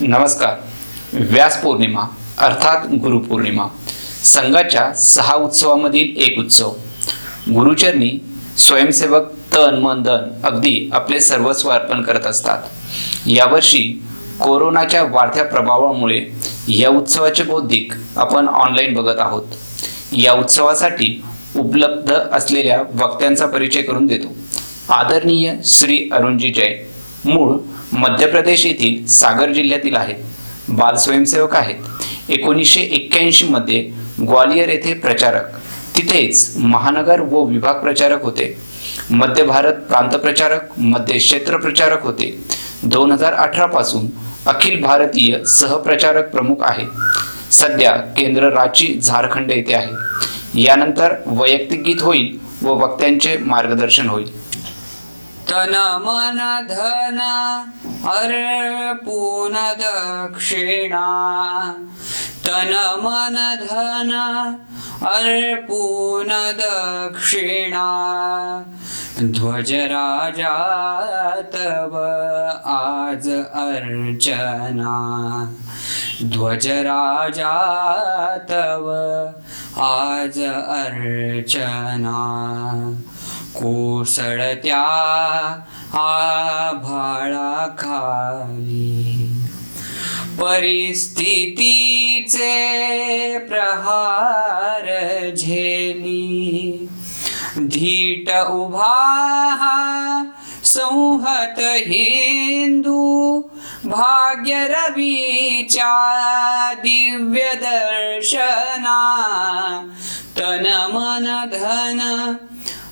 नमस्कार. व्यास पौर्णिमा अर्थात गुरुपौर्णिमा संघाच्या 6 उत्सवामधील एक उत्सव. गुरुचरणी स्वयंसेवक तन मन धन अगदी आपले सर्वस्व अर्पण करत असतात. यावर्षी कोरोनाच्या वाढत्या प्रभावामुळे या उत्सवाचे बौद्धिक आपण ऑनलाईन बघत आहोत. या उत्सवासाठी उपलब्ध असलेल्या वक्त्यांचा परिचय करून देतो. आदरणीय श्री अरुणजी जैन, मूळ मध्य प्रदेश येथील सागर जिल्ह्यातील आहेत. बाल स्वयंसेवक आहेत. 1981 मध्ये ग्वालियर येथे प्रचारक, तिथेच महानगर व विभाग प्रचारक होते. मध्य भारत प्रांत प्रचारक, मध्य क्षेत्र प्रचारक होते. 2018 पासून अखिल भारतीय सहप्रचारक प्रमुख आहेत. सध्या केंद्र रांची झारखंड येथे आहे. यानंतर वैयक्तिक गीत होईल व वक्त्यांचे मार्गदर्शन होईल. तन मन धन अर्पून दक्षिणा, तन मन धन अर्पून दक्षिणा, ध्वज राजा तव आज अर्चना, ध्वज राजा तव आज अर्चना, कोसळत्या आभाळाखाली परिस्थितीचे प्रहार झेली, धीट उभा संहत हिंदू भाग्य रवीच्या दिव्य दर्शना, तन मन धन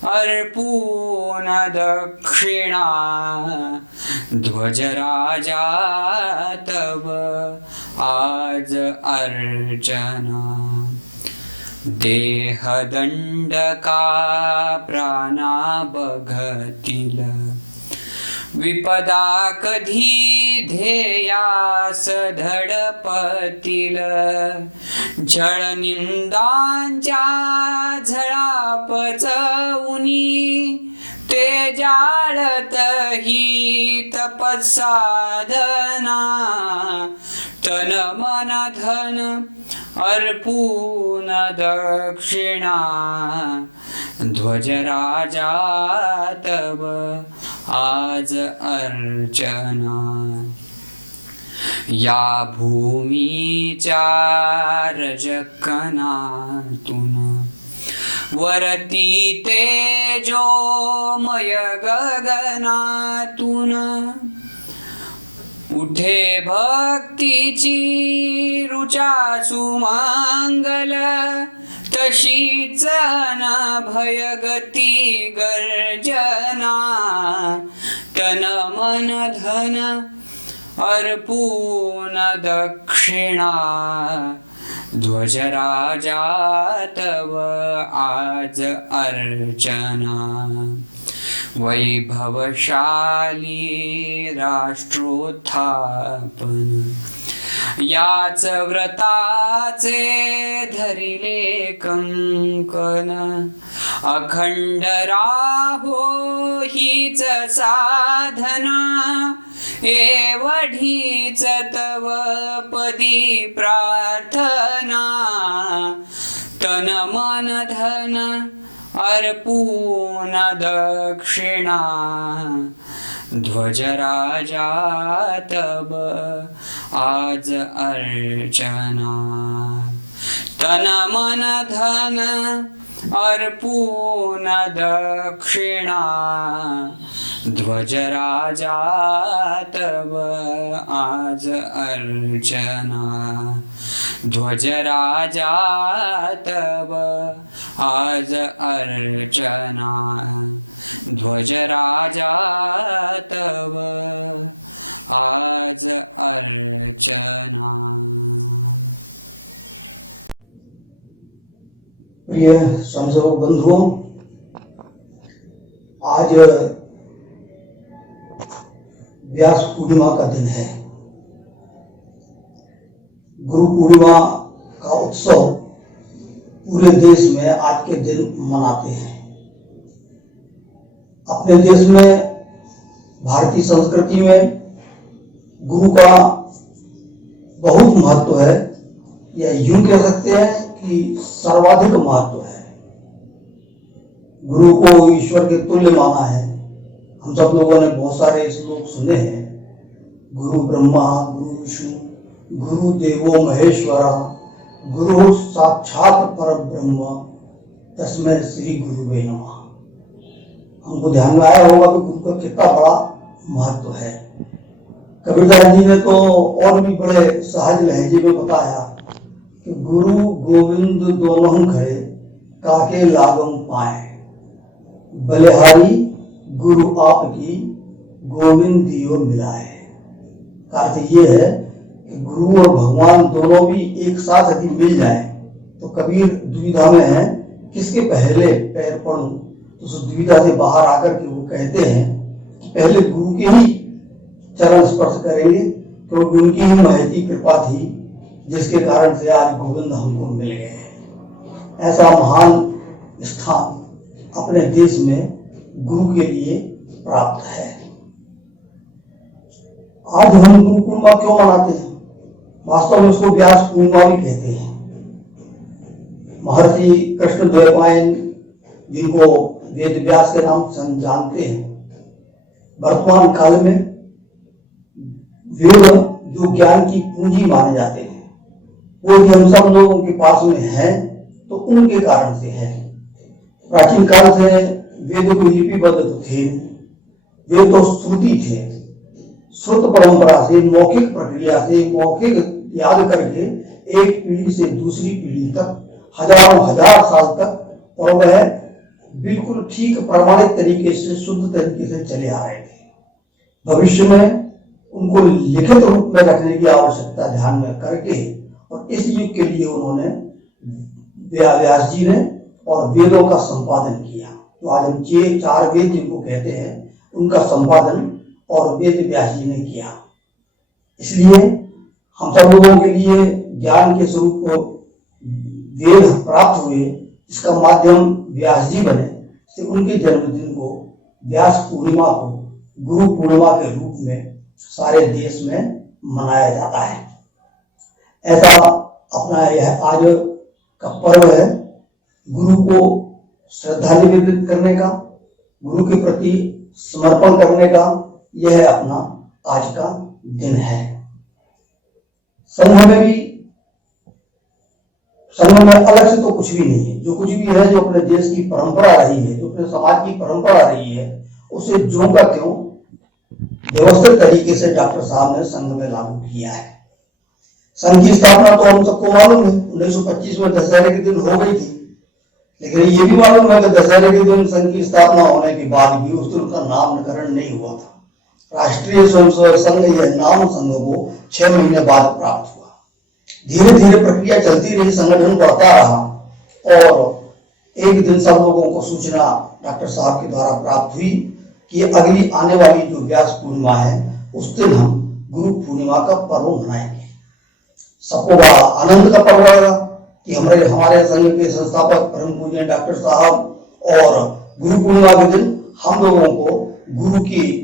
अर्पून दक्षिणा, ध्वज राजा तव आज अर्चना, देहदंडका प्राणा बघतील, विपदा कधी ध्येयास धडपतील, झळनिंदांच्या झळा पचवुनी, ते जाळत ही तपसाधना, तन मन धन अर्पून दक्षिणा, ध्वज राजा तव आज अर्चना, या भूमीच्या रजकणातून वरती तेजोमय गगनातून, उठे भक्तीची रुचा सुमंगल, तशीच भयगती गर्जना, तन मन धन अर्पून दक्षिणा, ध्वज राजा तव आज अर्चना, वैभवशाली राष्ट्रोत्थापन, याच व्रताचे धरिले कंकण, अखंड राहो हीच साधना, एवढीच तव पदी प्रार्थना, तन मन धन अर्पून दक्षिणा, ध्वज राजा तव आज अर्चना, तन मन धन अर्पून दक्षिणा, ध्वज राजा तव आज अर्चना, ध्वज राजा तव आज अर्चना, ध्वज राजा तव आज अर्चना. प्रिय स्वयंसेवक बंधुओं, आज व्यास पूर्णिमा का दिन है. गुरु पूर्णिमा का उत्सव पूरे देश में आज के दिन मनाते हैं. अपने देश में भारतीय संस्कृति में गुरु का बहुत महत्व है, या यूं कह सकते हैं कि सर्वाधिक महत्व है। गुरु को ईश्वर के तुल्य माना है। हम सब लोगों ने बहुत सारे श्लोक सुने हैं, गुरु ब्रह्मा गुरु विष्णु गुरु देवो महेश्वरा गुरु साक्षात पर ब्रह्म तस्मै श्री गुरुवे नमः। हमको ध्यान में आया होगा कि गुरु का कितना बड़ा महत्व है। कबीरदास जी ने तो और भी बड़े सहज लहजे में बताया कि गुरु गोविंद दोनों खड़े काके लागम पाए, बलिहारी गुरु आपकी गोविंद दियो मिलाए। का अर्थ ये है कि गुरु और भगवान दोनों भी एक साथ यदि मिल जाए तो कबीर दुविधा में है किसके पहले पैर पड़ूं, तो उस दुविधा से बाहर आकर के वो कहते हैं कि पहले गुरु के ही चरण स्पर्श करेंगे, क्योंकि उनकी ही महती कृपा थी जिसके कारण से आज गोविंद हमको मिल गए। ऐसा महान स्थान अपने देश में गुरु के लिए प्राप्त है। आज हम गुरु पूर्णिमा क्यों मनाते हैं? वास्तव में उसको व्यास पूर्णिमा भी कहते हैं। महर्षि कृष्ण द्वैपायन, जिनको वेद व्यास के नाम से हम जानते हैं, वर्तमान काल में वेद जो ज्ञान की पूंजी माने जाते हैं, वो यदि हम सब लोगों के पास में है तो उनके कारण से है। प्राचीन काल से वेद को लिपिबद्ध तो थे, वे तो श्रुति थे। श्रुत परंपरा से, मौखिक प्रक्रिया से, मौखिक याद करके एक पीढ़ी से दूसरी पीढ़ी तक हजारों हजार साल तक, और वह बिल्कुल ठीक प्रमाणित तरीके से, शुद्ध तरीके से चले आ रहे थे। भविष्य में उनको लिखित रूप में रखने की आवश्यकता ध्यान में करके, और इस युग के लिए उन्होंने व्यास जी ने और वेदों का संपादन किया। तो आज हम 4 वेद जिनको कहते हैं उनका संपादन और वेद व्यास जी ने किया। इसलिए हम सब लोगों के लिए ज्ञान के स्वरूप वेद प्राप्त हुए, इसका माध्यम व्यास जी बने, से उनके जन्मदिन को, व्यास पूर्णिमा को गुरु पूर्णिमा के रूप में सारे देश में मनाया जाता है। ऐसा अपना यह आज का पर्व है, गुरु को श्रद्धा निवेदित करने का, गुरु के प्रति समर्पण करने का, यह अपना आज का दिन है। संघ में अलग से तो कुछ भी नहीं है। जो कुछ भी है, जो अपने देश की परंपरा रही है, जो अपने समाज की परंपरा रही है, उसे ज्यों का त्यों व्यवस्थित तरीके से डॉक्टर साहब ने संघ में लागू किया है। संघ की स्थापना तो हम सबको मालूम है, 1925 में दशहरे के दिन हो गई थी। लेकिन ये भी मालूम है कि दशहरे के दिन संघ की स्थापना होने के बाद भी उस दिन उसका नामकरण नहीं हुआ था। राष्ट्रीय स्वयंसेवक संघ, यह नाम संघ को 6 महीने बाद प्राप्त हुआ। धीरे धीरे प्रक्रिया चलती रही, संगठन बढ़ता रहा, और एक दिन सब लोगों को सूचना डॉक्टर साहब के द्वारा प्राप्त हुई कि अगली आने वाली जो व्यास पूर्णिमा है, उस दिन हम गुरु पूर्णिमा का पर्व मनाएंगे। सबको बड़ा आनंद का पर्व लगा कि हमारे संघ के संस्थापक परम पूज्य डॉक्टर साहब, और गुरु पूर्णिमा के दिन हम लोगों को गुरु की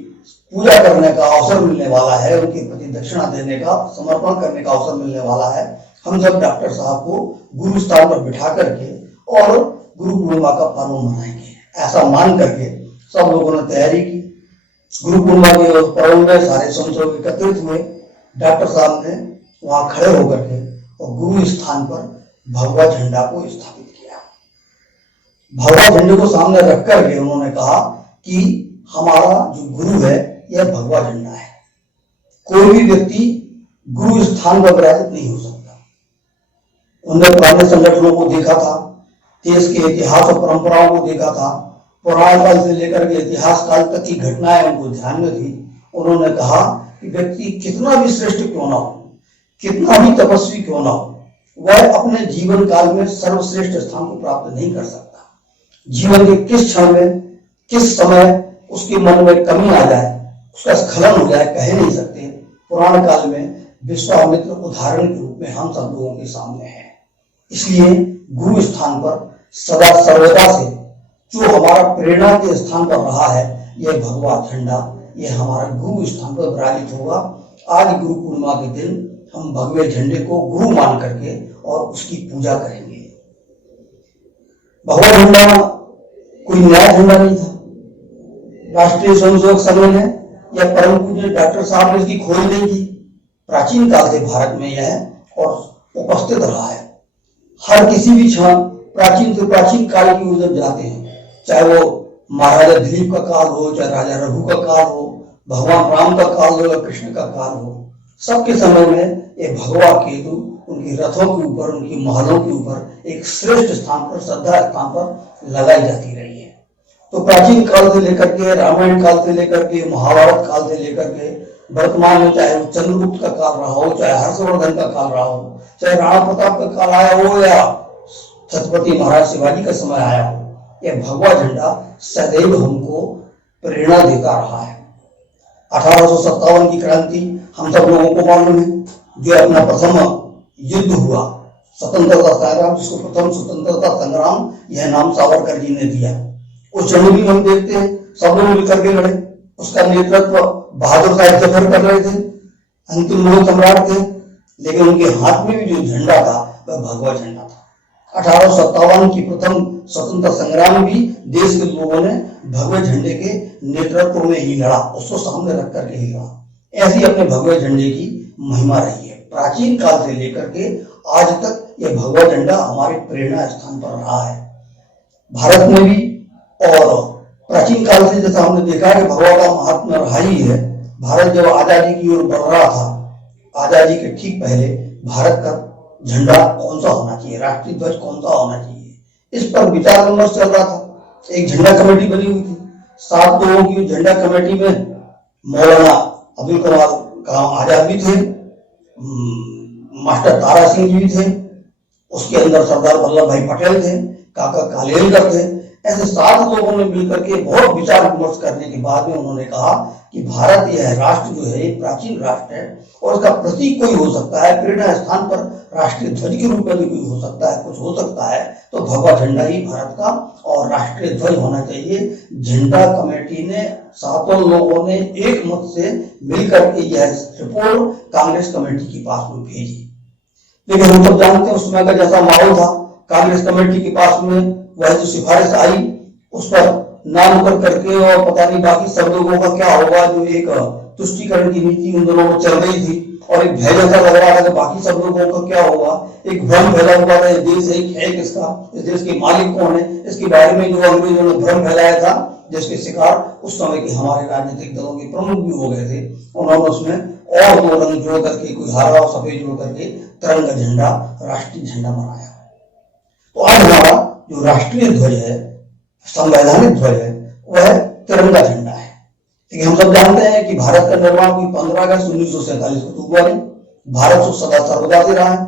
पूजा करने का अवसर मिलने वाला है, उनके प्रति दक्षिणा देने का, समर्पण करने का अवसर मिलने वाला है। हम सब डॉक्टर साहब को गुरु स्थान पर बिठा करके और गुरु पूर्णिमा का पर्व मनाएंगे, ऐसा मान करके सब लोगों ने तैयारी की। गुरु पूर्णिमा के पर्व में सारे संतों एकत्रित हुए। डॉक्टर साहब ने वहां खड़े होकर के और गुरु स्थान पर भगवा झंडा को स्थापित किया। भगवा झंडे को सामने रख करके उन्होंने कहा कि हमारा जो गुरु है यह भगवा झंडा है, कोई भी व्यक्ति गुरु स्थान पर विराजित नहीं हो सकता। उन्होंने पुराने संगठनों को देखा था, देश के इतिहास और परंपराओं को देखा था, पुराने काल से लेकर के इतिहास काल तक की घटनाएं उनको ध्यान में थी। उन्होंने कहा कि व्यक्ति कितना भी श्रेष्ठ क्यों ना हो, कितना भी तपस्वी क्यों ना हो, वह अपने जीवन काल में सर्वश्रेष्ठ स्थान को प्राप्त नहीं कर सकता। जीवन के किस क्षण में, किस समय उसके मन में कमी आ जाए, उसका स्खलन हो जाए, कह नहीं सकते। पुराने काल में विश्वामित्र उदाहरण के रूप में हम सब लोगों के सामने है। इसलिए गुरु स्थान पर सदा सर्वदा से जो हमारा प्रेरणा के स्थान पर रहा है, यह भगवा झंडा, यह हमारा गुरु स्थान पर विराजित होगा। आज गुरु पूर्णिमा के दिन हम भगवे झंडे को गुरु मान करके और उसकी पूजा करेंगे। भगवा झंडा कोई नया झंडा नहीं था। राष्ट्रीय स्वयंसेवक संघ ने या परम पूज्य डॉक्टर साहब ने इसकी खोज नहीं की। प्राचीन काल से भारत में यह और उपस्थित रहा है। हर किसी भी क्षण प्राचीन से प्राचीन काल की ओर जाते हैं, चाहे वो महाराजा दिलीप का काल हो, चाहे राजा रघु का काल हो, भगवान राम का काल हो या कृष्ण का काल हो, सबके समय में ये भगवा केतु उनके रथों के ऊपर, उनके महलों के ऊपर एक श्रेष्ठ स्थान पर, श्रद्धा स्थान पर लगाई जाती रही है। तो प्राचीन काल से लेकर के, रामायण काल से लेकर के, महाभारत काल से लेकर के वर्तमान में, चाहे वो चंद्रगुप्त का काल रहा हो, चाहे हर्षवर्धन का काल रहा हो, चाहे राणा प्रताप का काल आया हो या छत्रपति महाराज शिवाजी का समय आया हो, यह भगवा झंडा सदैव हमको प्रेरणा देता रहा है। 1857 की क्रांति हम सब लोगों को मालूम है, जो अपना प्रथम युद्ध हुआ स्वतंत्रता संग्राम, जिसको प्रथम स्वतंत्रता संग्राम यह नाम सावरकर जी ने दिया। उस जंग भी हम देखते हैं सब लोग मिलकर के लड़े। उसका नेतृत्व बहादुर साहब जफर कर रहे थे, अंतिम मोहन सम्राट थे, लेकिन उनके हाथ में भी जो झंडा था वह भगवा झंडा था। 1857 की प्रथम स्वतंत्रता संग्राम भी देश के लोगों ने भगवे झंडे के नेतृत्व में ही लड़ा, उसको सामने रख करके ही लड़ा। ऐसी अपने भगवे झंडे की महिमा रही है। प्राचीन काल से लेकर के आज तक यह भगवा झंडा हमारे प्रेरणा स्थान पर रहा है। भारत में भी और प्राचीन काल से जैसा हमने देखा है कि भगवा का महात्मा रहा ही है। भारत जब आजादी की ओर बढ़ रहा था, आजादी के ठीक पहले भारत का झंडा कौन सा होना चाहिए, राष्ट्रीय ध्वज कौन सा होना चाहिए, इस पर विचार विमर्श चल रहा था। एक झंडा कमेटी बनी हुई थी, 7 लोगों की झंडा कमेटी में मौलाना अब्दुल कलाम आजाद भी थे, मास्टर तारा सिंह जी थे, उसके अंदर सरदार वल्लभ भाई पटेल थे, काका कालेलकर थे। ऐसे 7 लोगों ने मिलकर के बहुत विचार विमर्श करने के बाद में उन्होंने कहा कि भारत यह राष्ट्र जो है प्राचीन राष्ट्र है और इसका प्रतीक कोई हो सकता है, प्रेरणा स्थान पर राष्ट्रीय ध्वज के रूप में भी कोई हो सकता है, कुछ हो सकता है, तो भगवा झंडा ही भारत का और राष्ट्रीय ध्वज होना चाहिए। झंडा कमेटी ने 7 लोगों ने एक मत से मिलकर के यह रिपोर्ट कांग्रेस कमेटी के पास में भेजी। लेकिन हम सब जानते हैं उस समय का जैसा माहौल था, कांग्रेस कमेटी के पास में वह जो सिफारिश आई उस पर नाम कर करके और पता नहीं बाकी सब लोगों का क्या होगा, जो एक तुष्टीकरण की नीति उन दोनों में चल रही थी और एक भय जैसा लग रहा था कि बाकी सब लोगों का क्या होगा। एक भ्रम फैला हुआ था, देश है किसका, इस देश के मालिक कौन है, इसके बारे में जो अंग्रेजों ने भ्रम फैलाया था, जिसके शिकार उस समय के हमारे राजनीतिक दलों के प्रमुख भी हो गए थे। उन्होंने उसमें और 2 रंग जोड़ करके, कोई हरा और सफेद जोड़ करके तिरंगा झंडा राष्ट्रीय झंडा बनाया। तो आज हमारा जो राष्ट्रीय ध्वज है, संवैधानिक ध्वज है, वह तिरंगा झंडा है। लेकिन हम सब जानते हैं कि भारत का निर्माण कोई 15 अगस्त 1947 को तो हुआ नहीं। भारत तो सदा सर्वदा से रहा है।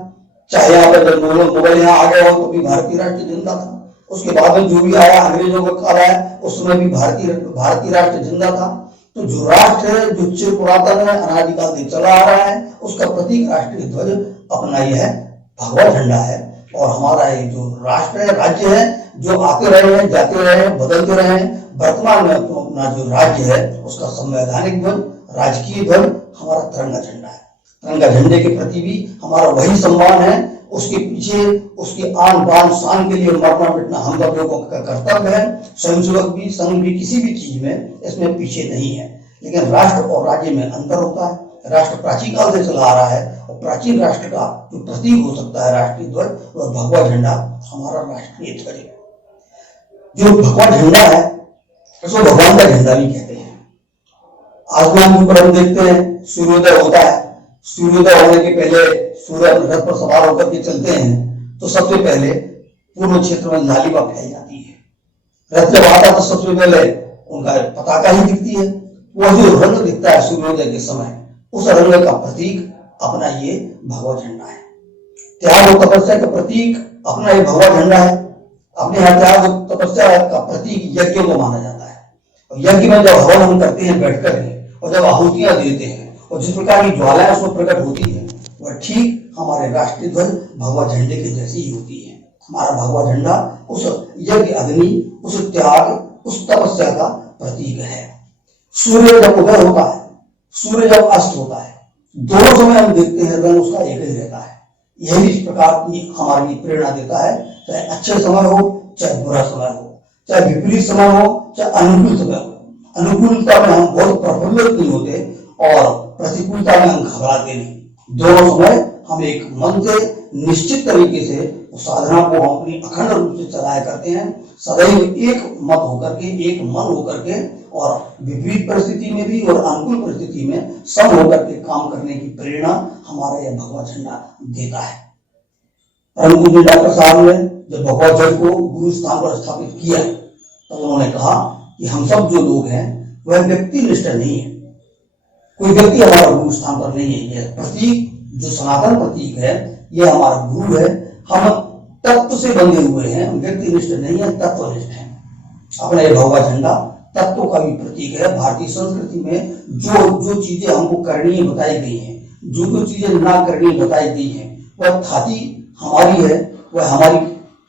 चाहे यहाँ पर जब मुगल यहाँ आ गए हो तो भी भारतीय राष्ट्रीय झंडा था, उसके बाद में जो भी आया, अंग्रेजों का काल आया, उस समय भी भारतीय राष्ट्रीय झंडा था। तो जो राष्ट्र है, जो चिर पुरातन है, अनादिकाल से चला आ रहा है, उसका प्रतीक राष्ट्रीय ध्वज अपना ही है, भगवा झंडा है। और हमारा ये जो राष्ट्र है, राज्य है, जो आते रहे हैं, जाते रहे हैं, बदलते रहे हैं, वर्तमान में अपना जो राज्य है उसका संवैधानिक ध्वज, राजकीय ध्वज हमारा तिरंगा झंडा है। तिरंगा झंडे के प्रति भी हमारा वही सम्मान है। उसके पीछे उसकी आन बान शान के लिए मरना मिटना हम सब लोगों का कर्तव्य है। स्वयंसेवक भी, संघ भी किसी भी चीज में इसमें पीछे नहीं है। लेकिन राष्ट्र और राज्य में अंतर होता है। राष्ट्र प्राचीन काल से चला आ रहा है और प्राचीन राष्ट्र का जो प्रतीक हो सकता है राष्ट्रीय ध्वज, वह भगवा झंडा हमारा राष्ट्रीय ध्वज है। जो भगवा झंडा है उसको भगवान का झंडा भी कहते हैं। आसमान के ऊपर हम देखते हैं सूर्योदय होता है। सूर्योदय होने के पहले सूर्य रथ पर सवार होकर के चलते हैं तो सबसे पहले पूर्व क्षेत्र में लालिमा फैल जाती है। रथ जब आता तो सबसे पहले उनका पताका ही दिखती है। वह जो रंग दिखता है सूर्योदय के समय, उस रंग का प्रतीक अपना ये भगवा झंडा है। त्याग और तपस्या का प्रतीक अपना ये भगवा झंडा है। अपने यहाँ त्याग और तपस्या का प्रतीक यज्ञ को माना जाता है। और यज्ञ में जब हवन हम करते हैं बैठ कर और जब आहुतियां देते हैं और जिस प्रकार की ज्वालाएं उसमें प्रकट होती हैं, वह ठीक हमारे राष्ट्रीय ध्वज भगवा झंडे के जैसी ही होती है। हमारा भगवा झंडा उस यज्ञ अग्नि, उस त्याग, उस तपस्या का प्रतीक है। सूर्य जब उदय होता है, सूर्य जब अस्त होता है, दोनों समय हम देखते हैं रंग उसका एक ही रहता है। यह भी इस प्रकार की हमारे लिए प्रेरणा देता है, चाहे अच्छे समय हो चाहे बुरा समय हो, चाहे विपरीत समय हो चाहे अनुकूल समय हो। अनुकूलता में हम बहुत प्रफुल्लित नहीं होते और प्रतिकूलता में हम घबराते नहीं। दोनों समय हम एक मन से निश्चित तरीके से उस साधना को हम अपनी अखंड रूप से चलाया करते हैं, सदैव एक मत होकर के, एक मन होकर के, और विपरीत परिस्थिति में भी और अनुकूल परिस्थिति में सम होकर के काम करने की प्रेरणा हमारा यह भगवा झंडा देता है। परम पूज्य डॉक्टर साहब ने जब भगवा ध्वज को गुरु स्थान पर स्थापित किया तब उन्होंने कहा कि हम सब जो लोग हैं वह व्यक्ति निष्ठ नहीं है, कोई व्यक्ति हमारा गुरु स्थान पर नहीं है। यह प्रतीक जो सनातन प्रतीक है यह हमारा गुरु है। हम तत्व से बंधे हुए हैं, व्यक्ति निष्ठ नहीं है, तत्वनिष्ठ है। अपना यह भगवा झंडा तत्व का भी प्रतीक है। भारतीय संस्कृति में जो चीजें हमको करनी बताई गई हैं, जो चीजें ना करनी बताई गई हैं, वह ख्याति हमारी है, वह हमारी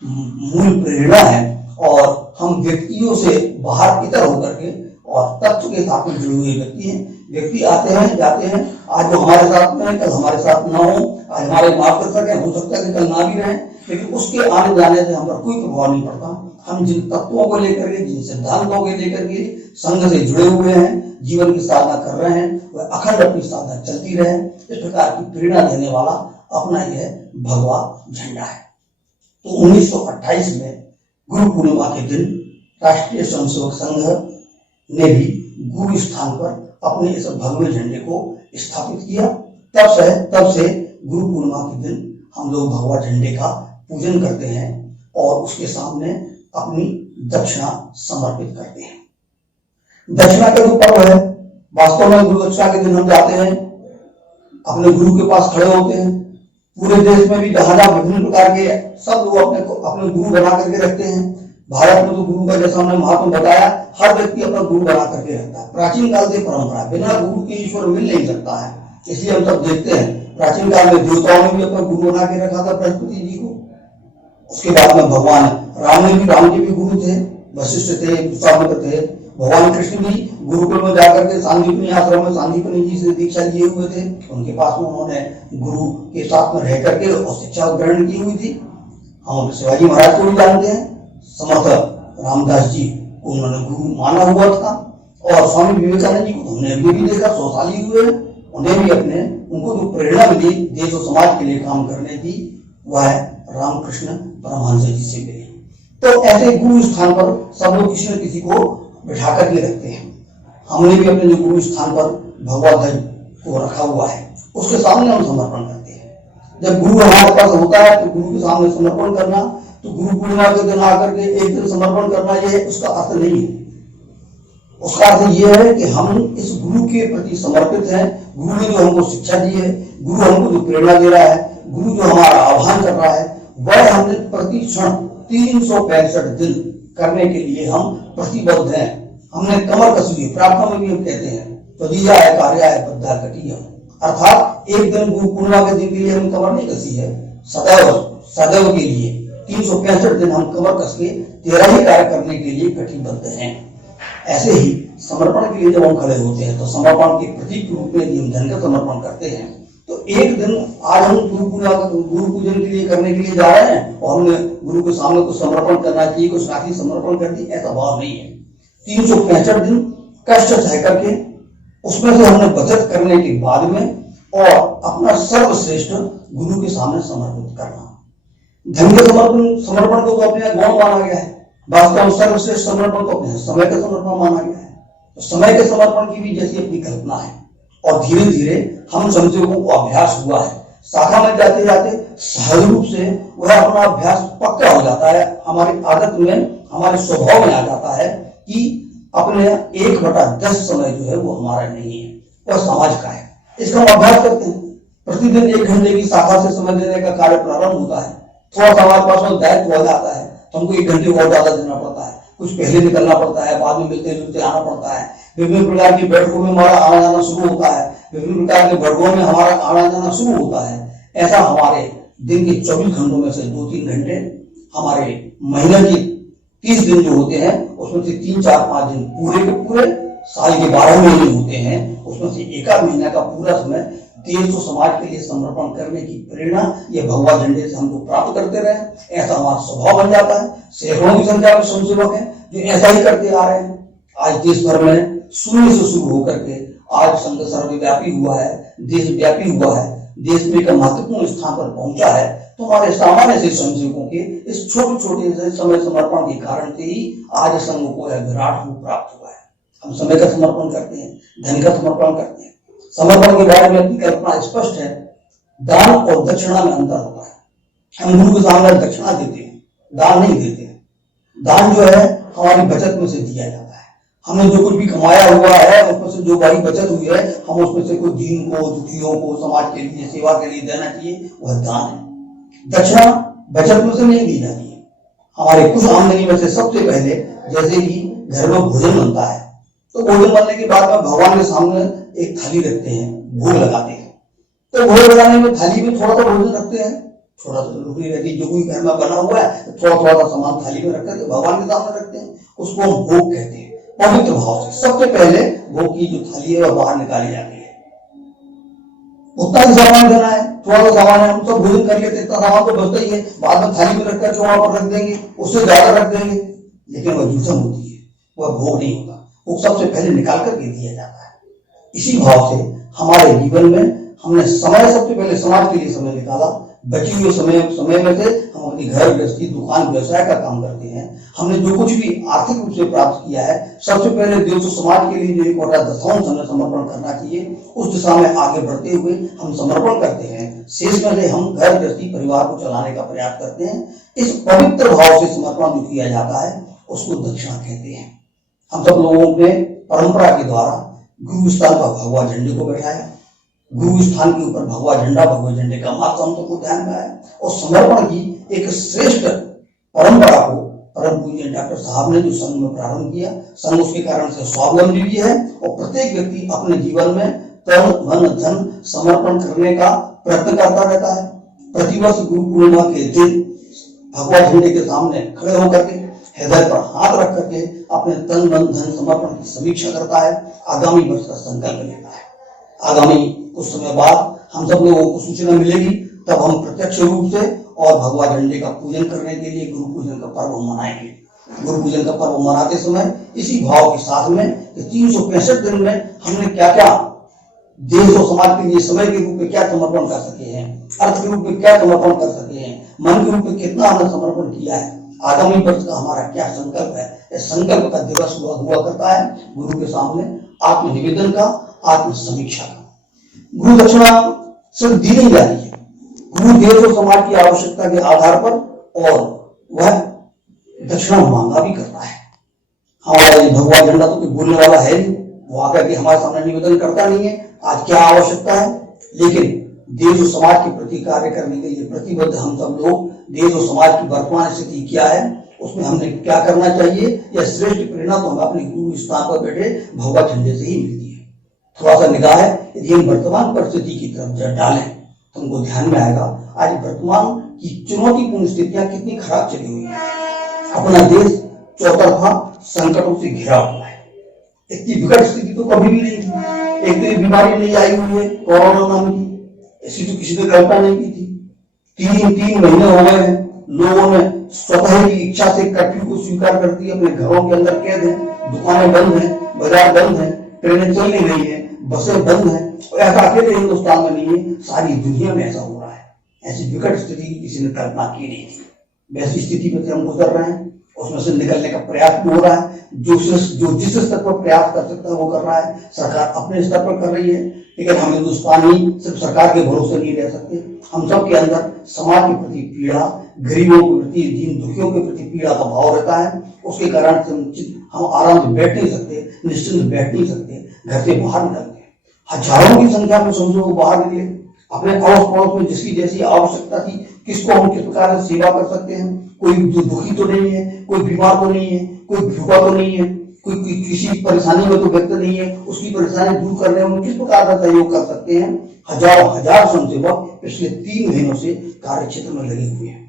मूल प्रेरणा है। और हम व्यक्तियों से बाहर इतर होकर के और तत्व के साथ में जुड़े हुए व्यक्ति हैं। व्यक्ति आते हैं जाते हैं, आज वो हमारे साथ में कल हमारे साथ ना हो, आज हमारे मार्गदर्शक हैं, हो सकता है कि कल ना भी रहें, लेकिन उसके आने जाने से हम पर कोई प्रभाव नहीं पड़ता। हम जिन तत्वों को लेकर के, जिन सिद्धांतों को लेकर के संघ से जुड़े हुए हैं, जीवन की साधना कर रहे हैं, वह अखंड अपनी साधना चलती रहे। इस प्रकार की प्रेरणा देने वाला अपना यह भगवा झंडा है। तो 1928 में गुरु पूर्णिमा के दिन राष्ट्रीय स्वयंसेवक संघ ने भी गुरु स्थान पर अपने इस भगवे झंडे को स्थापित किया। तब से गुरु पूर्णिमा के दिन हम लोग भगवा झंडे का पूजन करते हैं और उसके सामने अपनी दक्षिणा समर्पित करते हैं। दक्षिणा का जो पर्व है, वास्तव में गुरु दक्षिणा के दिन हम जाते हैं, अपने गुरु के पास खड़े होते हैं। पूरे देश में भी जहां जहां विभिन्न प्रकार के सब लोग अपने गुरु बना करके रखते हैं। भारत में तो गुरु का जैसा हमने महात्मा बताया, हर व्यक्ति अपना गुरु बना करके रखता है। प्राचीन काल से परंपरा है, बिना गुरु के ईश्वर मिल नहीं सकता है। इसलिए हम सब देखते हैं, प्राचीन काल में देवताओं ने भी अपना गुरु बना के रखा था बृहस्पति जी को। उसके बाद में भगवान राम के भी गुरु थे, वशिष्ठ थे, विश्वामित्र थे। भगवान कृष्ण भी गुरुकुल में जाकर के सांदीपनी आश्रम में सांदीपनी जी से दीक्षा लिए हुए थे। उनके पास में उन्होंने गुरु के साथ में रह करके और शिक्षा ग्रहण की हुई थी। हम शिवाजी महाराज को भी जानते हैं, समर्थ रामदास जी को उन्होंने गुरु माना हुआ था। और स्वामी विवेकानंद जी को हमने अभी भी देखा, 100 साल ही हुए, उन्हें भी उनको जो प्रेरणा मिली देश और समाज के लिए काम करने की, वह रामकृष्ण परमहंस जी से मिली। तो ऐसे गुरु स्थान पर सब लोग किसी न किसी को बिठा करके रखते हैं। हमने भी अपने जो गुरु स्थान पर भगवा ध्वज को रखा हुआ है, उसके सामने हम समर्पण करते हैं। जब गुरु हमारे पास होता है तो गुरु के सामने समर्पण करना, तो गुरु पूर्णिमा के दिन आकर के एक दिन समर्पण करना, यह उसका अर्थ नहीं है। उसका अर्थ यह है कि हम इस गुरु के प्रति समर्पित हैं। गुरु ने जो हमको शिक्षा दी है, गुरु हमको जो प्रेरणा दे रहा है, गुरु जो हमारा आह्वान कर रहा है, वह हमने प्रति क्षण 365 दिन करने के लिए हम प्रतिबद्ध हैं। हमने कमर कसी है। प्रार्थना में भी हम कहते हैं तदिया है कार्य है बद्धा कटिया, अर्थात एक दिन गुरु पूर्णिमा के दिन के लिए हम कमर नहीं कसी है, सदैव के लिए 365 दिन हम कमर कस के तेरा ही कार्य करने के लिए कटिबद्ध हैं। ऐसे ही समर्पण के लिए जब हम खड़े होते हैं तो समर्पण के प्रतीक रूप में हम धन का समर्पण करते हैं। तो एक दिन आज हम गुरु पूजन के लिए करने के लिए जा रहे हैं और हमने गुरु के सामने कुछ समर्पण करना चाहिए, कुछ राशि समर्पण कर दी, ऐसा भाव नहीं है। 365 दिन कष्ट सह करके उसमें से हमने बचत करने के बाद में और अपना सर्वश्रेष्ठ गुरु के सामने समर्पित करना। धन के समर्पण को तो अपने गौण माना गया है, वास्तव में सर्वश्रेष्ठ समर्पण तो अपने समय का समर्पण माना गया है। तो समय के समर्पण की भी जैसी अपनी कल्पना है और धीरे धीरे हम संयोगों को अभ्यास हुआ है। शाखा में जाते जाते सहज रूप से वह अपना अभ्यास पक्का हो जाता है, हमारी आदत में, हमारे स्वभाव में आ जाता है कि अपने 1/10 समय जो है वो हमारा नहीं है, वह समाज का है। इसका हम अभ्यास करते हैं। प्रतिदिन 1 घंटे की शाखा से समय देने का कार्य प्रारंभ होता है। थोड़ा सा हमारे पास में दायित्व हो जाता है तो हमको 1 घंटे और ज्यादा देना पड़ता है। कुछ पहले निकलना पड़ता है, बाद में मिलते जुलते आना पड़ता है। विभिन्न प्रकार की बैठकों में हमारा आना जाना शुरू होता है, विभिन्न प्रकार के वर्गों में हमारा आना जाना शुरू होता है। ऐसा हमारे दिन के 24 घंटों में से 2-3 घंटे हमारे महीने के 30 दिन जो होते हैं उसमें से 3-4-5 दिन पूरे के पूरे, साल के 12 महीने होते हैं उसमें से 1 महीना का पूरा समय देश और समाज के लिए समर्पण करने की प्रेरणा ये भगवा झंडे से हमको प्राप्त करते रहे। ऐसा हमारा स्वभाव बन जाता है। सैकड़ों की संख्या में स्वयंसेवक हैं जो ऐसा ही करते आ रहे हैं। आज देश भर में शून्य से शुरू होकर के आज संघ सर्वव्यापी हुआ है, देशव्यापी हुआ है, देश में एक महत्वपूर्ण स्थान पर पहुंचा है। तो हमारे सामान्य से स्वयंसेवकों के इस छोटे छोटे से समय समर्पण के कारण से ही आज संघ को यह विराट रूप प्राप्त हुआ है। हम समय का समर्पण करते हैं, धन का समर्पण करते हैं। समर्पण के बारे में अपनी कल्पना स्पष्ट है। दान और दक्षिणा में अंतर होता है। हम गुरु के सामने दक्षिणा देते हैं, दान नहीं देते हैं। दान जो है हमारी बचत में से दिया जाता है। हमने जो कुछ भी कमाया हुआ है उसमें से जो भाई बचत हुई है हम उसमें से कुछ दीन को, दुखियों को, समाज के लिए, सेवा के लिए देना चाहिए, वह दान है। दक्षिणा बचत में से नहीं दी जाती है। हमारे कुछ आमदनी में से सबसे पहले जैसे कि घर में भोजन बनता है तो भोजन बनने के बाद में भगवान के सामने एक थाली रखते हैं, भोग लगाते हैं। तो भोग लगाने में थाली में थोड़ा सा भोजन रखते हैं, थोड़ा सा रुपये रहती है। जो कोई घर में बना हुआ है थोड़ा थोड़ा सा सामान थाली में रखते हैं, भगवान के सामने रखते हैं, उसको हम भोग कहते हैं। पवित्र भाव से सबसे पहले भोग की जो थाली है वह बाहर निकाली जाती है। उतना ही सामान देना है, थोड़ा सा सामान है, हम सब भोजन कर लेते, इतना सामान तो बचता ही है, बाद में थाली में रखकर वहां पर रख देंगे, उससे ज्यादा रख देंगे, लेकिन वह जूठन होती है, वह भोग नहीं होता। वो सबसे पहले निकाल करके दिया जाता है। इसी भाव से हमारे जीवन में हमने समय सबसे पहले समाज के लिए समय निकाला। बचे हुए समय में से हम अपनी घर गृहस्थी, दुकान, व्यवसाय का काम करते हैं। हमने जो कुछ भी आर्थिक रूप से प्राप्त किया है सबसे पहले देश और समाज के लिए जो एक बड़ा दशाओं समय समर्पण करना चाहिए, उस दिशा में आगे बढ़ते हुए हम समर्पण करते हैं। शेष में से हम घर गृहस्थी, परिवार को चलाने का प्रयास करते हैं। इस पवित्र भाव से समर्पण जो किया जाता है उसको दक्षिणा कहते हैं। हम सब लोगों ने परंपरा के द्वारा गुरु स्थान पर भगवा झंडे को बैठाया। गुरु स्थान के ऊपर भगवा झंडे का महत्व हम सबको ध्यान में आया और समर्पण की एक श्रेष्ठ परंपरा को परम पूज्य डॉक्टर साहब ने जो संघ में प्रारंभ किया, संघ उसके कारण से स्वावलंबी भी है और प्रत्येक व्यक्ति अपने जीवन में तन, मन, धन समर्पण करने का प्रयत्न करता रहता है। प्रतिवर्ष गुरु पूर्णिमा के दिन भगवा झंडे के सामने खड़े होकर के हृदय पर हाथ रख करके अपने तन, मन, धन समर्पण की समीक्षा करता है, आगामी वर्ष का संकल्प लेता है। आगामी कुछ समय बाद हम सब लोगों को सूचना मिलेगी, तब हम प्रत्यक्ष रूप से और भगवा झंडे का पूजन करने के लिए गुरु पूजन का पर्व मनाएंगे। गुरु पूजन का पर्व मनाते समय इसी भाव के साथ में 365 दिन में हमने क्या क्या देश और समाज के लिए समय के रूप में क्या समर्पण कर सके हैं, अर्थ के रूप में क्या समर्पण कर सके हैं, मन के रूप में कितना हमने समर्पण किया है, आगामी वर्ष का हमारा क्या संकल्प है। इस संकल्प का दिवस हुआ करता है गुरु के सामने आत्म निवेदन का, आत्म समीक्षा का। गुरु दक्षिणा सिर्फ दी नहीं जाती है, गुरु देश और समाज की आवश्यकता के आधार पर और वह दक्षिणा मांगा भी करता है। हमारा ये भगवा झंडा तो कोई बोलने वाला है नहीं, वो आकर के हमारे सामने निवेदन करता नहीं है आज क्या आवश्यकता है, लेकिन देश और समाज के प्रति कार्य करने के लिए प्रतिबद्ध हम सब लोग। देश और समाज की वर्तमान स्थिति क्या है, उसमें हमने क्या करना चाहिए, यह श्रेष्ठ प्रेरणा तो हमें अपने गुरु स्थान पर बैठे भगवा झंडे से ही मिलती है। थोड़ा सा निगाह है यदि हम वर्तमान परिस्थिति की तरफ डालें तो उनको ध्यान में आएगा आज वर्तमान की चुनौतीपूर्ण स्थितियां कितनी खराब चली हुई है। अपना देश चौतरफा संकटों से घिरा हुआ है। इतनी विकट स्थिति तो कभी भी नहीं थी। एक तो बीमारी नहीं आई हुई है कोरोना नाम की, ऐसी तो किसी ने कल्पना नहीं की थी। तीन महीने हो गए हैं, लोगों ने स्वतः की इच्छा से कर्फ्यू को स्वीकार कर दिया, अपने घरों के अंदर कैद हैं, दुकानें बंद हैं, बाजार बंद हैं, ट्रेनें चल नहीं रही है, बसें बंद हैं। ऐसा अकेले हिंदुस्तान में नहीं है, सारी दुनिया में ऐसा हो रहा है। ऐसी विकट स्थिति की किसी ने कल्पना की नहीं थी। वैसी स्थिति में से हम गुजर रहे हैं, उसमें से निकलने का प्रयास भी हो रहा है। जो जिस स्तर पर प्रयास कर सकता है वो कर रहा है, सरकार अपने स्तर पर कर रही है, लेकिन हम हिंदुस्तानी सिर्फ सरकार के भरोसे नहीं रह सकते। हम सब के अंदर समाज के प्रति पीड़ा, गरीबों के प्रति, दीन दुखियों के प्रति पीड़ा का भाव रहता है। उसके कारण से हम आराम से बैठ नहीं सकते, निश्चिंत बैठ नहीं सकते, घर से बाहर निकलते हैं। हजारों की संख्या में समझो बाहर निकले, अपने अड़ोस पड़ोस में जिसकी जैसी आवश्यकता थी किसको हम किस प्रकार से सेवा कर सकते हैं। कोई दुखी तो नहीं है, कोई बीमार तो नहीं है, कोई भूखा तो नहीं है, कोई किसी परेशानी में तो व्यक्त नहीं है, उसकी परेशानी दूर करने में किस प्रकार का सहयोग कर सकते हैं। हजार स्वयंसेवक पिछले 3 महीनों से कार्य क्षेत्र में लगे हुए हैं।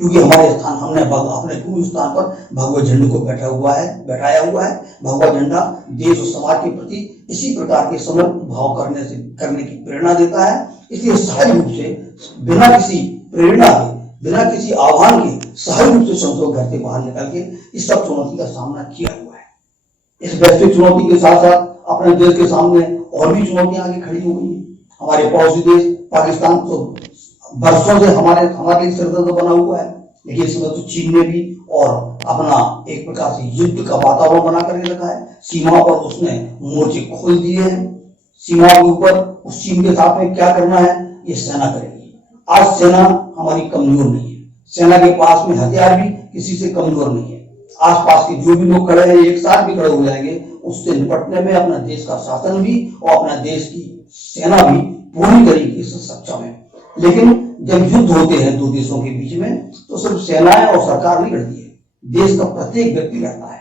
क्योंकि हमारे स्थान हमने अपने पूर्व स्थान पर भगवा झंडे को बैठाया हुआ है। भगवा झंडा देश और समाज के प्रति इसी प्रकार के समर्पित भाव करने की प्रेरणा देता है। इसलिए सही रूप से बिना किसी प्रेरणा के, बिना किसी आह्वान के सही रूप से संसद घर के बाहर निकल के इस सब चुनौती का सामना किया हुआ है। इस वैश्विक चुनौती के साथ साथ अपने देश के सामने और भी चुनौतियां आगे खड़ी हो गई हैं। हमारे पड़ोसी देश पाकिस्तान तो बरसों से हमारे सिर दर्द बना हुआ है, लेकिन इसमें तो चीन ने भी और अपना एक प्रकार से युद्ध का वातावरण बना कर रखा है। सीमा पर उसने मोर्चे खोल दिए हैं। सीमा के ऊपर उस चीन के साथ में क्या करना है ये सेना करेगी। आज सेना हमारी कमजोर नहीं है, सेना के पास में हथियार भी किसी से कमजोर नहीं है। आसपास के जो भी लोग खड़े हैं एक साथ भी खड़े हो जाएंगे, उससे निपटने में अपना देश का शासन भी और अपना देश की सेना भी पूरी तरीके से सक्षम है। लेकिन जब युद्ध होते हैं दो देशों के बीच में तो सिर्फ सेनाएं और सरकार नहीं लड़ती है, देश का प्रत्येक व्यक्ति लड़ता है।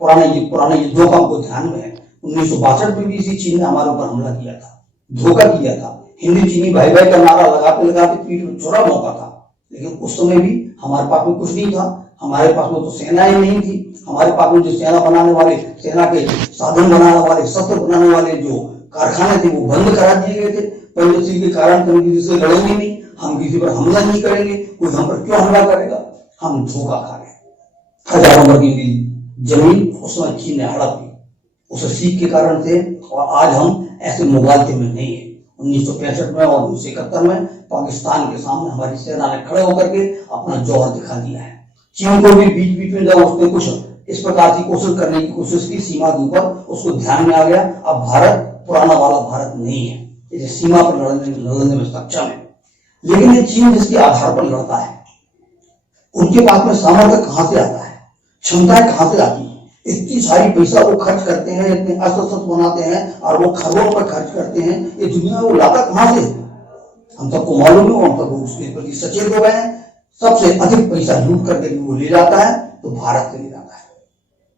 पुराने युद्धों का हमको ध्यान में है। 1962 में भी इसी चीन ने हमारे ऊपर हमला किया था, धोखा किया था। हिंदी चीनी भाई भाई का नारा लगाते लगाते पीठ में छोड़ा मौका था, लेकिन उस समय भी हमारे पास में कुछ नहीं था। हमारे पास में तो सेनाएं नहीं थी। हमारे पास में जो सेना बनाने वाले, सेना के साधन बनाने वाले, शस्त्र बनाने वाले जो कारखाने थे वो बंद करा दिए गए थे। पंचशील के कारण हम किसी से लड़ेंगे नहीं, हम किसी पर हमला नहीं करेंगे, कोई हम पर क्यों हमला करेगा। हम धोखा खा गए। हजारों वर्ग की जमीन उस समय चीन ने हड़प ली, उसे सीख के कारण से। और आज हम ऐसे मुगालते में नहीं है। 1965 में और 1971 में पाकिस्तान के सामने हमारी सेना ने खड़े होकर के अपना जौहर दिखा दिया है। चीन को भी बीच बीच में जब उसने कुछ इस प्रकार की कोशिश करने की कोशिश की सीमा के ऊपर, उसको ध्यान में आ गया अब भारत पुराना वाला भारत नहीं है, ये सीमा पर लड़ने में सक्षम है। लेकिन ये चीन जिसके आधार पर लड़ता है उनके पास में सामर्थ्य कहां से आता है, क्षमताएं कहां से आती है। इतनी सारी पैसा वो खर्च करते हैं, इतने अस्त्र शस्त्र बनाते हैं और वो खरबों रुपए खर्च करते हैं। ये दुनिया वो लाता कहां से? हम सबको मालूम है, हम सब उसके प्रति सचेत हो गए हैं। सबसे अधिक पैसा लूट करके वो ले जाता है तो भारत से ले जाता है।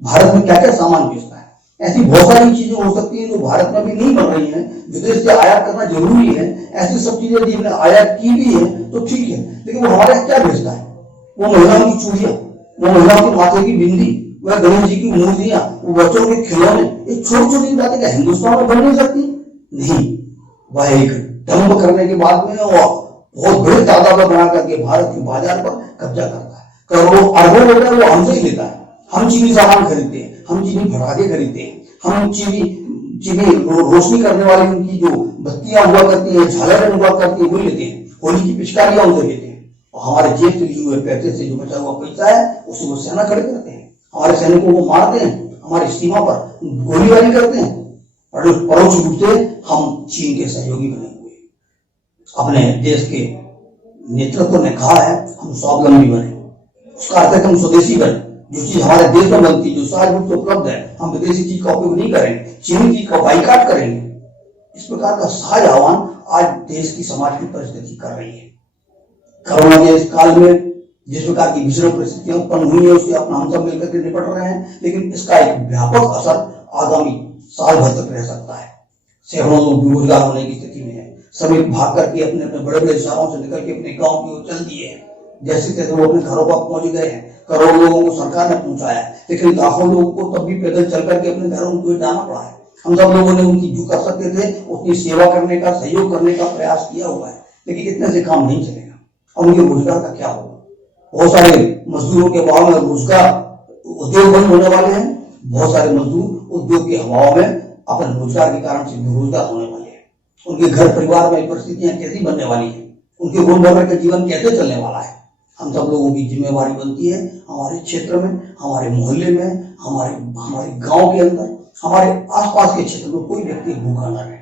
भारत में क्या क्या सामान बेचता है, ऐसी बहुत सारी चीजें हो सकती हैं जो भारत में भी नहीं बन रही हैं, विदेश से आयात करना जरूरी है। ऐसी सब चीजें यदि हमने आयात की भी है तो ठीक है, लेकिन वो हमारे क्या बेचता है? वो महिलाओं की चूड़ियां, वो महिलाओं के माथे की बिंदी, वह गणेश जी की मूर्तियां, वो बच्चों के खिलौने, ये छोटी छोटी बातें क्या हिंदुस्तान में बन नहीं सकती? नहीं, वह एक दंभ करने के बाद में और बहुत बड़े तादाद में बना करके भारत के बाजार पर कब्जा करता है। करोड़ों अरबों रुपए वो हमसे ही लेता है। हम चीनी सामान खरीदते हैं, हम चीनी पटाखे खरीदते हैं, हम चीनी रोशनी करने वाली उनकी जो बत्तियां हुआ करती हैं, झालरें हुआ करती है, वही लेते हैं। होली की पिचकारियां उनसे लेते हैं और हमारे जेब से लिए हुए पैसे से जो बचा हुआ पैसा है उसे वो सेना खड़े करते हैं। हमारे सैनिकों को मारते हैं, हमारी सीमा पर गोलीबारी करते हैं। परोक्ष रूप से हम चीन के सहयोगी बने हुए। अपने देश के नेतृत्व ने कहा है हम स्वावलंबी बने, उसका अर्थ है कि हम स्वदेशी बने। जो चीज हमारे देश में बनती है, जो सहज रूप से उपलब्ध है, हम विदेशी चीज का उपयोग नहीं करेंगे, चीनी चीज का बाइकाट करेंगे। इस प्रकार का सहज आह्वान आज देश की समाज की परिस्थिति कर रही है। कोरोना के इस काल में जिस प्रकार की विषम परिस्थितियां उत्पन्न हुई है उससे अपना हम सब मिलकर के निपट रहे हैं, लेकिन इसका एक व्यापक असर आगामी साल भर तक रह सकता है। सैकड़ों लोग बेरोजगार होने की स्थिति में है। सभी भाग करके अपने अपने बड़े बड़े शहरों से निकल के अपने गांव की ओर चल दिए हैं। जैसे तैसे वो अपने घरों पर पहुंच गए हैं। करोड़ों लोगों को सरकार ने पहुंचाया है, लेकिन लाखों लोगों को तब भी पैदल चल करके अपने घरों को जाना पड़ा है। हम सब लोगों ने उनकी जो कर सकते थे उतनी सेवा करने का, सहयोग करने का प्रयास किया हुआ है, लेकिन इतने से काम नहीं चलेगा। और उनके रोजगार का क्या होगा? बहुत सारे मजदूरों के अभाव में रोजगार उद्योग बंद होने वाले हैं। बहुत सारे मजदूर उद्योग के अभाव में अपने रोजगार के कारण से बेरोजगार होने वाले हैं। उनके घर परिवार में परिस्थितियां कैसी बनने वाली है, उनके रोजमर्रा का जीवन कैसे चलने वाला है। हम सब लोगों की जिम्मेवारी बनती है हमारे क्षेत्र में, हमारे मोहल्ले में, हमारे गांव के अंदर, हमारे आसपास के क्षेत्र में कोई व्यक्ति भूखा न रहे,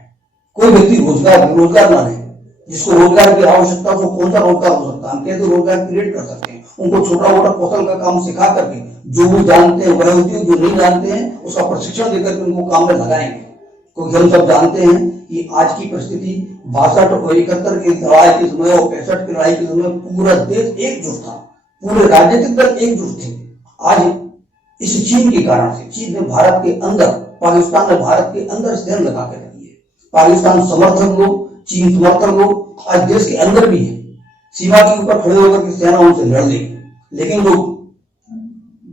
कोई व्यक्ति बेरोजगार न रहे। जिसको रोजगार की आवश्यकता हो कौन सा रोजगार हो सकता है, हम कैसे रोजगार क्रिएट कर सकते हैं। उनको छोटा मोटा कौशल का काम सिखा करके जो वो जानते हैं वह उद्योग, जो नहीं जानते हैं उसका प्रशिक्षण देकर उनको काम में लगाएंगे। क्योंकि हम सब जानते हैं कि आज की परिस्थिति 62 और 71 की लड़ाई के समय और 65 की लड़ाई के समय पूरा देश एकजुट था, पूरे राजनीतिक दल एकजुट थे। आज इस चीन के कारण से चीन ने भारत के अंदर, पाकिस्तान ने भारत के अंदर सेना लगा कर रखी है। पाकिस्तान समर्थक लोग, चीन समर्थक लोग आज देश के अंदर भी है। सीमा के ऊपर खड़े होकर के सेना उनसे लड़ लेगी। लेकिन जो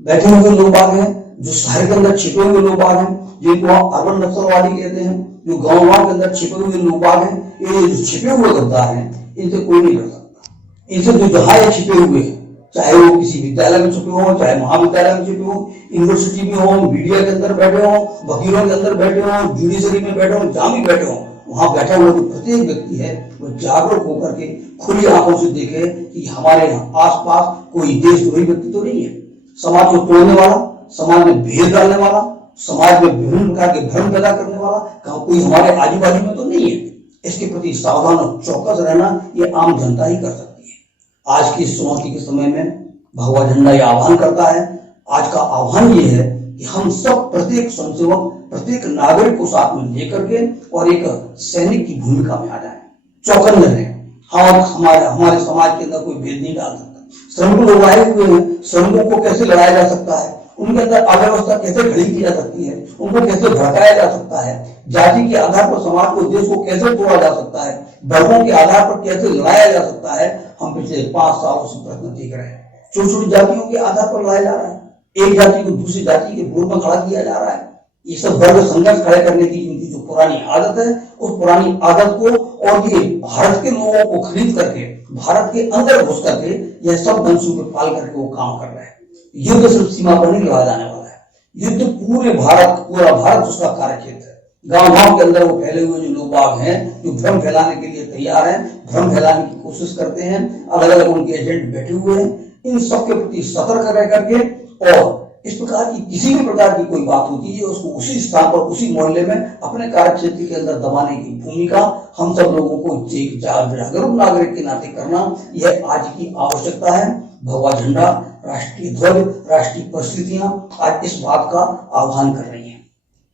बैठे हुए लोग बाग हैं, जो शहर के अंदर छिपे हुए लोग बाग हैं, जिनको हम अर्बन नक्सलवादी कहते हैं, जो गांव के अंदर छिपे हुए लोग बाग हैं, ये जो छिपे हुए गद्दार हैं, इनसे कोई नहीं लड़ सकता। इनसे जो जहां छिपे हुए हैं, चाहे वो किसी विद्यालय में छुपे हो, चाहे महाविद्यालय में छुपे हो, यूनिवर्सिटी में हो, मीडिया के अंदर बैठे हो, वकीलों के अंदर बैठे हो, जुडिशरी में बैठे हो, जहां भी बैठे हो, वहां बैठा हुआ जो प्रत्येक व्यक्ति है वो जागरूक होकर के खुली आंखों से देखे कि हमारे आसपास कोई देशद्रोही व्यक्ति तो नहीं है, समाज को तोड़ने वाला, समाज में भेद डालने वाला, समाज में विभिन्न प्रकार के भ्रम पैदा करने वाला कोई हमारे आजू बाजू में तो नहीं है। इसके प्रति सावधान और चौकस रहना ये आम जनता ही कर सकती है। आज की इस चुनौती के समय में भगवा झंडा ये आह्वान करता है, आज का आह्वान ये है कि हम सब प्रत्येक स्वयंसेवक, प्रत्येक नागरिक को साथ में लेकर के और एक सैनिक की भूमिका में आ जाए, चौकन्ने रहें। हमारे समाज के अंदर कोई भेद नहीं डाल सकता। श्रमिक लोग आए हुए हैं, श्रमिकों को कैसे लड़ाया जा सकता है, उनके अंदर अव्यवस्था कैसे खड़ी की जा सकती है, उनको कैसे भड़काया जा सकता है, जाति के आधार पर समाज को, देश को कैसे तोड़ा जा सकता है, वर्गों के आधार पर कैसे लड़ाया जा सकता है, हम पिछले 5 सालों से प्रश्न देख रहे हैं। छोटी छोटी जातियों के आधार पर लड़ाया जा रहा है, एक जाति को दूसरी जाति के विरोध में खड़ा किया जा रहा है। ये सब वर्ग संघर्ष खड़े करने की इनकी जो पुरानी आदत है, उस पुरानी आदत को और ये भारत के लोगों को खरीद करके, भारत के अंदर घुस करके यह सब मंसूबे पाल करके वो काम कर रहे हैं। युद्ध सिर्फ सीमा पर नहीं लड़ा जाने वाला है, युद्ध पूरा भारत उसका कार्यक्षेत्र है। गांव के अंदर वो फैले हुए जो लोग बाग हैं, जो भ्रम फैलाने के लिए तैयार हैं, भ्रम फैलाने की कोशिश करते हैं, अलग अलग उनके एजेंट बैठे हुए हैं, इन सबके प्रति सतर्क रह करके और इस प्रकार की किसी भी प्रकार की कोई बात होती है उसको उसी स्थान पर, उसी मोहल्ले में, अपने कार्यक्षेत्र के अंदर दबाने की भूमिका हम सब लोगों को जागरूक नागरिक के नाते करना यह आज की आवश्यकता है। भगवा झंडा, राष्ट्रीय ध्वज, राष्ट्रीय परिस्थितियां आज इस बात का आह्वान कर रही हैं।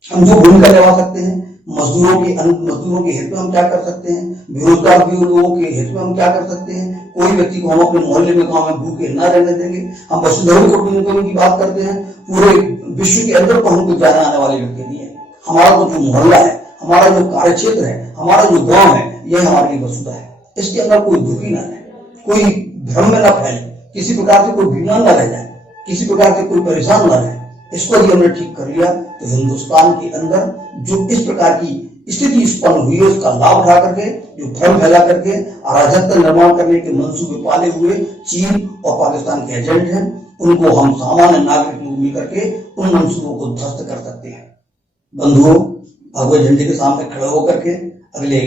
हम जो भूमिका निभा सकते हैं, मजदूरों के हित में हम क्या कर सकते हैं, बेरोजगार लोगों के हित में हम क्या कर सकते हैं, कोई व्यक्ति को हम अपने मोहल्ले में, गांव में भूखे न रहने देंगे। हम वसुधैव कुटुंबकम की बात करते हैं, पूरे विश्व के अंदर तो हमको जाने आने वाले व्यक्ति नहीं है। हमारा तो जो मोहल्ला है, हमारा जो कार्यक्षेत्र है, हमारा जो गाँव है, यह हमारे लिए वसुधा है। इसके अंदर कोई दुखी न रहे, कोई भ्रम में न फैले, किसी प्रकार से कोई बीमार न रह जाए, किसी प्रकार से कोई परेशान न रहे। इसको यदि हमने ठीक कर लिया तो हिंदुस्तान के अंदर जो इस प्रकार की स्थिति उत्पन्न हुई है उसका लाभ उठा करके, जो भ्रम फैला करके अराजकता निर्माण करने के मंसूबे पाले हुए चीन और पाकिस्तान के एजेंट हैं, उनको हम सामान्य नागरिक लोग मिल करके उन मंसूबों को ध्वस्त कर सकते हैं। बंधुओं, भगवे झंडे के सामने खड़े होकर के अगले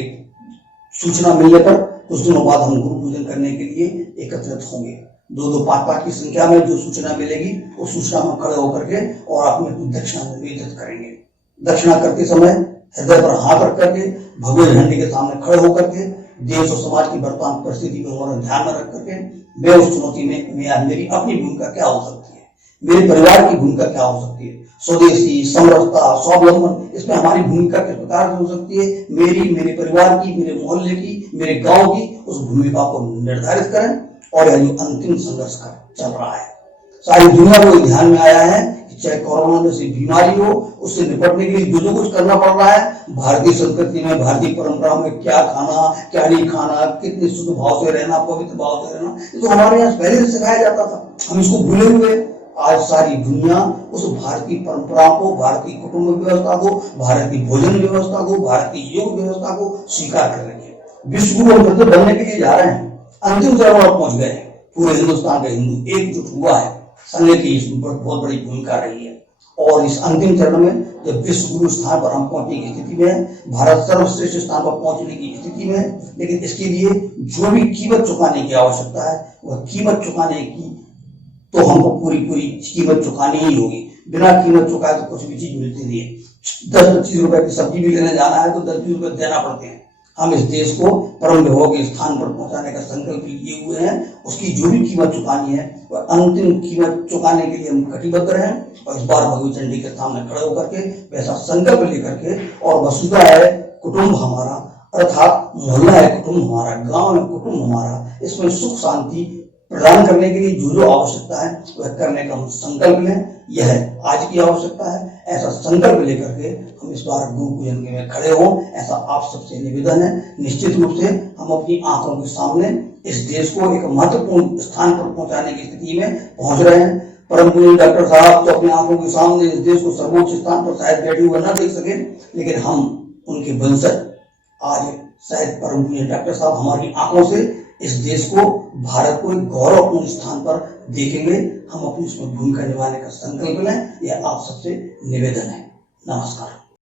सूचना मिलने पर कुछ दिनों बाद हम गुरु पूजन करने के लिए एकत्रित होंगे। 2-2, 5-5 की संख्या में जो सूचना मिलेगी उस सूचना में खड़े होकर के और अपने को दक्षिणा निवेदित करेंगे। दक्षिणा करते समय हृदय पर हाथ रख करके भगवे झंडे के सामने खड़े होकर के देश और समाज की वर्तमान परिस्थिति को हमारे ध्यान में रख करके मैं उस चुनौती में मेरी अपनी भूमिका क्या हो सकती है, मेरे परिवार की भूमिका क्या हो सकती है, स्वदेशी, समरसता, स्वावलंबन, इसमें हमारी भूमिका किस प्रकार से हो सकती है, मेरे परिवार की, मेरे मोहल्ले की, मेरे गांव की, उस भूमिका को निर्धारित करें। और यह जो अंतिम संघर्ष का चल रहा है, सारी दुनिया को ध्यान में आया है कि चाहे कोरोना में से बीमारी हो, उससे निपटने के लिए जो कुछ करना पड़ रहा है, भारतीय संस्कृति में, भारतीय परंपरा में क्या खाना, क्या नहीं खाना, कितने शुद्ध भाव से रहना, पवित्र भाव से रहना, ये तो हमारे यहाँ पहले से सिखाया जाता था, हम इसको भूले हुए। आज सारी दुनिया उस भारतीय परंपरा को, भारतीय कुटुंब व्यवस्था को, भारतीय भोजन व्यवस्था को, भारतीय योग व्यवस्था को स्वीकार कर रही है। विश्व गुरु हम बनने के लिए जा रहे हैं, अंतिम चरण पर पहुंच गए हैं। पूरे हिंदुस्तान का हिंदू एकजुट हुआ है, संघ की इसमें बहुत बड़ी भूमिका रही है। और इस अंतिम चरण में जब विश्व गुरु स्थान पर हम पहुंचने की स्थिति में, भारत सर्वश्रेष्ठ स्थान पर पहुंचने की स्थिति में, लेकिन इसके लिए जो भी कीमत चुकाने की आवश्यकता है वह कीमत चुकाने की तो हमको पूरी कीमत चुकानी ही होगी। बिना कीमत चुकाए तो कुछ भी चीज मिलती नहीं है। 10-25 रुपए की सब्जी भी लेने जाना है तो 10-20 रुपए देना पड़ते हैं। हम इस देश को परम विभव के स्थान पर पहुंचाने का संकल्प लिए हुए हैं। उसकी जो भी कीमत चुकानी है वह अंतिम कीमत चुकाने के लिए हम कटिबद्ध रहें और इस बार भगवे झंडे के सामने खड़े होकर के वैसा संकल्प लेकर के, और वसुधा है कुटुंब हमारा, अर्थात मोहल्ला है कुटुंब हमारा, गांव है कुटुंब हमारा, इसमें सुख शांति प्रदान करने के लिए जो जो आवश्यकता है वह करने का हम संकल्प लें। यह आज की आवश्यकता है। ऐसा संकल्प लेकर के हम इस बार गुरु पूजन में खड़े हों, ऐसा आप सबसे निवेदन है। निश्चित रूप से हम अपनी आंखों के सामने इस देश को एक महत्वपूर्ण स्थान पर पहुंचाने की स्थिति में पहुंच रहे हैं। परम पूज्य डॉक्टर साहब तो अपनी आंखों के सामने इस देश को सर्वोच्च स्थान पर शायद बैठे हुए न देख सके, लेकिन हम उनके वंशज आज शायद परम पूज्य डॉक्टर साहब हमारी आंखों से इस देश को, भारत को एक गौरवपूर्ण स्थान पर देखेंगे। हम अपनी उसमें भूमिका निभाने का संकल्प लें, यह आप सबसे निवेदन है। नमस्कार।